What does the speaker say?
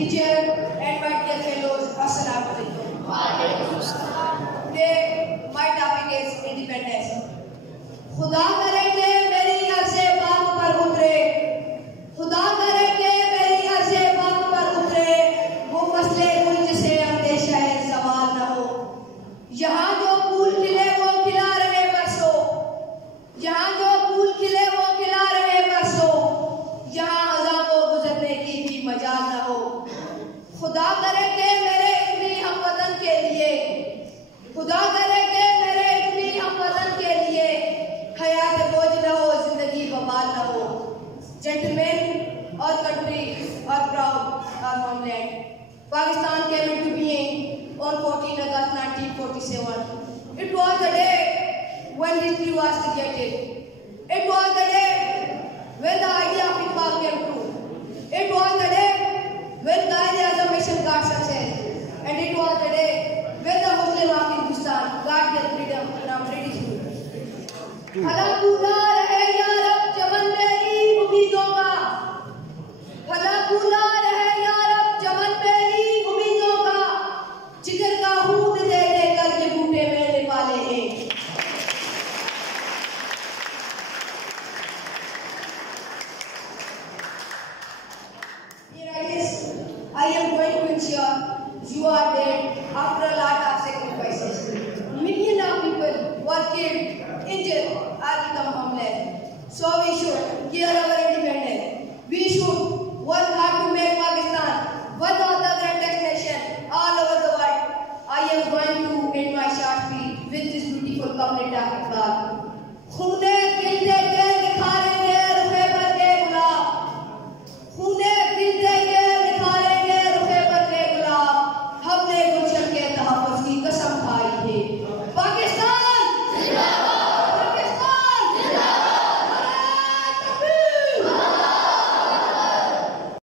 teacher and my dear fellows, Assalamu alaikum. Today my topic is independence. खुदा करे कि मेरी अर्ज़े बाग पर उतरे, खुदा करे कि मेरी अर्ज़े बाग पर उतरे, वो मसले उलझ से अंदेशा है सवाल न हो। यहाँ जो फूल खिले वो खिला रहे बरसों, यहाँ जो फूल खिले वो खिला रहे बरसों, यहाँ हज़ां को गुजरने की भी मजाल न हो। खुदा करे कि मेरे इतनी हमवतन के लिए, खुदा करे कि मेरे इतनी हमवतन के लिए हयात बोझ न हो, जिंदगी बवाल न हो। Gentlemen, our country, our proud, our homeland. Pakistan came into being on 14 August 1947. It was the day when history was created. It was the day when the idea of Iqbal came true. It was the day when the idea of the mission got success. And it was the day when the Muslim of Hindustan got their freedom from British rule. भला पूरा रहे या रब चमन मेरी उम्मीदों का, भला पूरा रहे या रब चमन मेरी उम्मीदों का, जिगर का हूद दे देकर ये बूटे मैंने पाले हैं। Here I am going to ensure you are there after a lot of